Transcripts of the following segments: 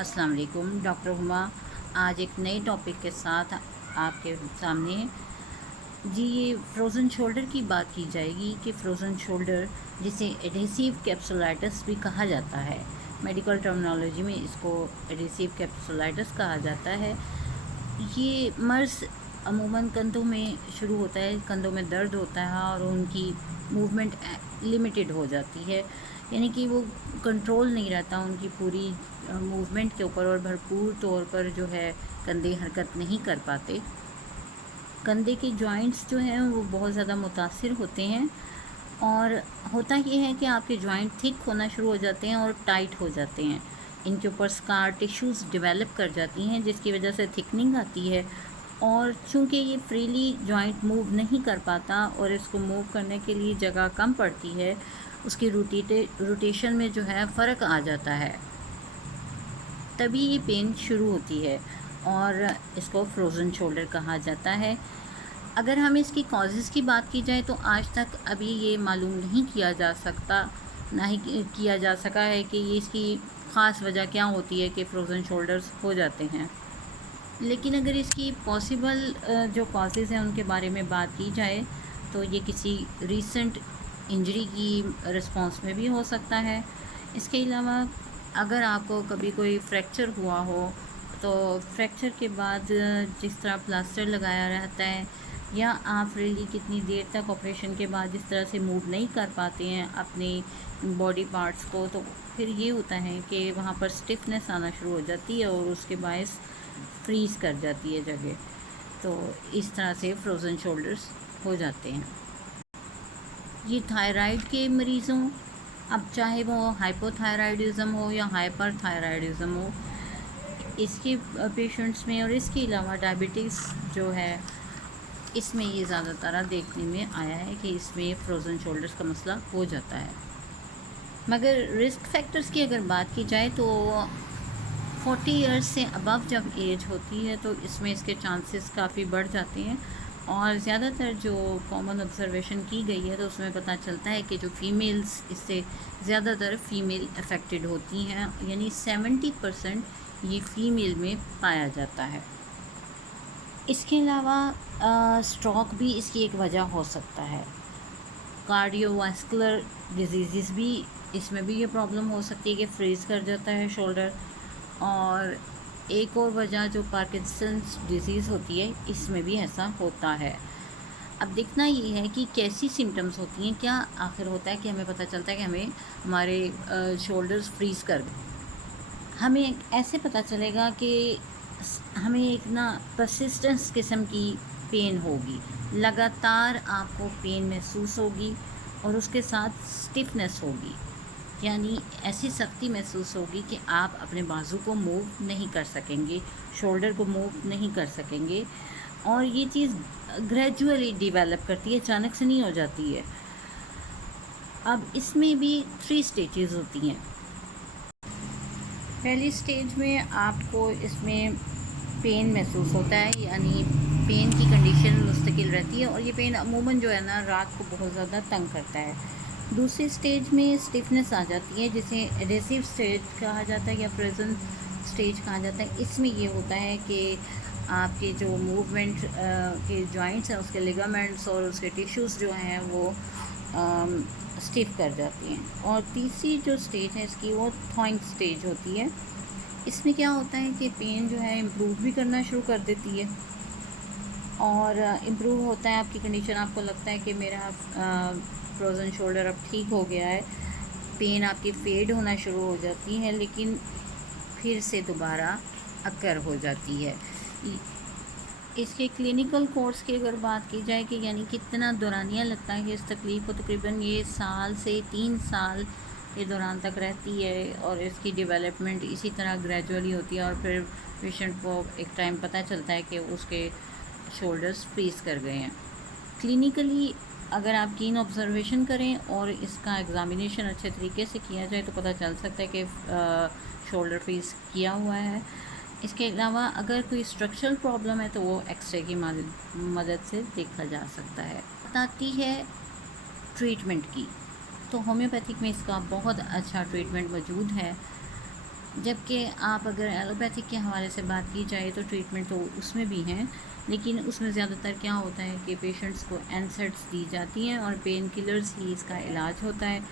अस्सलाम वालेकुम। डॉक्टर हुमा आज एक नए टॉपिक के साथ आपके सामने जी ये फ्रोज़न शोल्डर की बात की जाएगी कि फ्रोज़न शोल्डर जिसे एडहेसिव कैप्सुलाइटिस भी कहा जाता है, मेडिकल टर्मिनोलॉजी में इसको एडहेसिव कैप्सुलाइटिस कहा जाता है। ये मर्ज़ अमूमन कंधों में शुरू होता है, कंधों में दर्द होता है और उनकी मूवमेंट लिमिटेड हो जाती है, यानी कि वो कंट्रोल नहीं रहता उनकी पूरी मूवमेंट के ऊपर और भरपूर तौर पर जो है कंधे हरकत नहीं कर पाते। कंधे के जॉइंट्स जो हैं वो बहुत ज़्यादा मुतासिर होते हैं और होता ये है कि आपके जॉइंट थिक होना शुरू हो जाते हैं और टाइट हो जाते हैं। इनके ऊपर स्कार टिश्यूज़ डेवलप कर जाती हैं जिसकी वजह से थिकनिंग आती है और चूँकि ये फ्रीली जॉइंट मूव नहीं कर पाता और इसको मूव करने के लिए जगह कम पड़ती है, उसकी रोटेशन में जो है फ़र्क आ जाता है, तभी ये पेन शुरू होती है और इसको फ्रोज़न शोल्डर कहा जाता है। अगर हम इसकी कॉजेज़ की बात की जाए तो आज तक अभी ये मालूम नहीं किया जा सकता, ना ही किया जा सका है कि ये इसकी ख़ास वजह क्या होती है कि फ्रोज़न शोल्डर्स हो जाते हैं। लेकिन अगर इसकी पॉसिबल जो कॉजेज़ हैं उनके बारे में बात की जाए तो ये किसी रीसेंट इंजरी की रिस्पॉन्स में भी हो सकता है। इसके अलावा अगर आपको कभी कोई फ्रैक्चर हुआ हो तो फ्रैक्चर के बाद जिस तरह प्लास्टर लगाया रहता है या आप रियली कितनी देर तक ऑपरेशन के बाद जिस तरह से मूव नहीं कर पाते हैं अपने बॉडी पार्ट्स को, तो फिर ये होता है कि वहाँ पर स्टिफनेस आना शुरू हो जाती है और उसके बायस फ्रीज़ कर जाती है जगह। तो इस तरह से फ्रोज़न शोल्डर्स हो जाते हैं। ये थायराइड के मरीज़ों, अब चाहे वो हाइपोथायराइडिज़म हो या हाइपर थायराइडिज़म हो, इसके पेशेंट्स में और इसके अलावा डायबिटीज़ जो है इसमें ये ज़्यादातर देखने में आया है कि इसमें फ्रोज़न शोल्डर्स का मसला हो जाता है। मगर रिस्क फैक्टर्स की अगर बात की जाए तो 40 इयर्स से अबव जब एज होती है तो इसमें इसके चांसेस काफ़ी बढ़ जाते हैं और ज़्यादातर जो कॉमन ऑब्जर्वेशन की गई है तो उसमें पता चलता है कि जो फ़ीमेल्स इससे ज़्यादातर फ़ीमेल अफेक्टेड होती हैं, यानी 70% ये फ़ीमेल में पाया जाता है। इसके अलावा स्ट्रोक भी इसकी एक वजह हो सकता है। कार्डियोवास्कुलर डिजीज़ भी, इसमें भी ये प्रॉब्लम हो सकती है कि फ्रीज़ कर जाता है शोल्डर। और एक और वजह जो पार्किंसंस डिजीज़ होती है इसमें भी ऐसा होता है। अब देखना ये है कि कैसी सिम्टम्स होती हैं, क्या आखिर होता है कि हमें पता चलता है कि हमें हमारे शोल्डर्स फ्रीज़ कर गए। हमें ऐसे पता चलेगा कि हमें एक ना परसिस्टेंस किस्म की पेन होगी, लगातार आपको पेन महसूस होगी और उसके साथ स्टिफनेस होगी, यानी ऐसी सख्ती महसूस होगी कि आप अपने बाजू को मूव नहीं कर सकेंगे, शोल्डर को मूव नहीं कर सकेंगे और ये चीज़ ग्रेजुअली डेवलप करती है, अचानक से नहीं हो जाती है। अब इसमें भी 3 स्टेजेस होती हैं। पहली स्टेज में आपको इसमें पेन महसूस होता है, यानी पेन की कंडीशन मुस्तकिल रहती है और ये पेन अमूमन जो है ना रात को बहुत ज़्यादा तंग करता है। दूसरी स्टेज में स्टिफनेस आ जाती है जिसे एडेसिव स्टेज कहा जाता है या फ्रोज़न स्टेज कहा जाता है। इसमें ये होता है कि आपके जो मूवमेंट के जॉइंट्स हैं उसके लिगामेंट्स और उसके टिश्यूज़ जो हैं वो स्टिफ कर जाती हैं। और तीसरी जो स्टेज है इसकी वो थॉइंग स्टेज होती है। इसमें क्या होता है कि पेन जो है इम्प्रूव भी करना शुरू कर देती है और इम्प्रूव होता है आपकी कंडीशन, आपको लगता है कि मेरा फ्रोज़न शोल्डर अब ठीक हो गया है, पेन आपकी फेड होना शुरू हो जाती है लेकिन फिर से दोबारा अकर हो जाती है। इसके क्लिनिकल कोर्स की अगर बात की जाए कि यानी कितना दौरानिया लगता है कि इस तकलीफ़ को, तकरीबन ये साल से 3 साल के दौरान तक रहती है और इसकी डेवलपमेंट इसी तरह ग्रेजुअली होती है और फिर पेशेंट को एक टाइम पता चलता है कि उसके शोल्डर्स फ्रीज़ कर गए हैं। क्लिनिकली अगर आप कीन ऑब्जर्वेशन करें और इसका एग्ज़ामिनेशन अच्छे तरीके से किया जाए तो पता चल सकता है कि शोल्डर फ्रीज़ किया हुआ है। इसके अलावा अगर कोई स्ट्रक्चरल प्रॉब्लम है तो वो एक्सरे की मदद से देखा जा सकता है। बात आती है ट्रीटमेंट की, तो होम्योपैथिक में इसका बहुत अच्छा ट्रीटमेंट मौजूद है। जबकि आप अगर एलोपैथिक के हवाले से बात की जाए तो ट्रीटमेंट तो उसमें भी हैं, लेकिन उसमें ज़्यादातर क्या होता है कि पेशेंट्स को एनसेड्स दी जाती हैं और पेन किलर्स ही इसका इलाज होता है।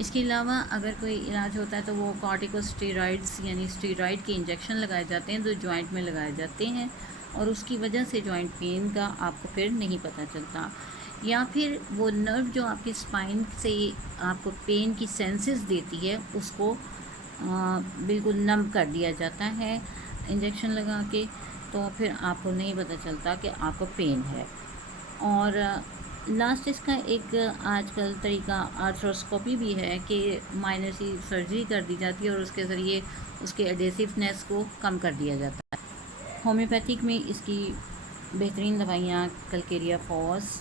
इसके अलावा अगर कोई इलाज होता है तो वो कॉर्टिकोस्टेरॉइड्स यानी स्टेरॉइड के इंजेक्शन लगाए जाते हैं जो जॉइंट में लगाए जाते हैं, और उसकी वजह से जॉइंट पेन का आपको फिर नहीं पता चलता। या फिर वो नर्व जो आपकी स्पाइन से आपको पेन की सेंसेस देती है उसको बिल्कुल नम कर दिया जाता है इंजेक्शन लगा के, तो फिर आपको नहीं पता चलता कि आपको पेन है। और लास्ट इसका एक आजकल तरीका आर्थ्रोस्कोपी भी है कि माइनर सी सर्जरी कर दी जाती है और उसके ज़रिए उसके एडेसिवनेस को कम कर दिया जाता है। होम्योपैथिक में इसकी बेहतरीन दवाइयाँ कलकेरिया फॉस,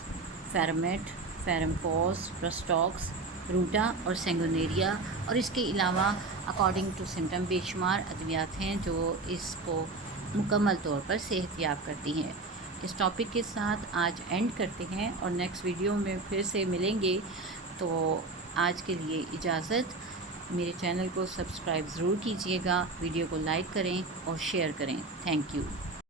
फेरामेट, फेरमफॉस, प्रस्टॉक्स, रूटा और सेंगोनेरिया, और इसके अलावा अकॉर्डिंग टू सिम्टम बेशुमार अद्वियात हैं जो इसको मुकम्मल तौर पर सेहतयाब करती हैं। इस टॉपिक के साथ आज एंड करते हैं और नेक्स्ट वीडियो में फिर से मिलेंगे। तो आज के लिए इजाज़त। मेरे चैनल को सब्सक्राइब ज़रूर कीजिएगा, वीडियो को लाइक करें और शेयर करें। Thank you.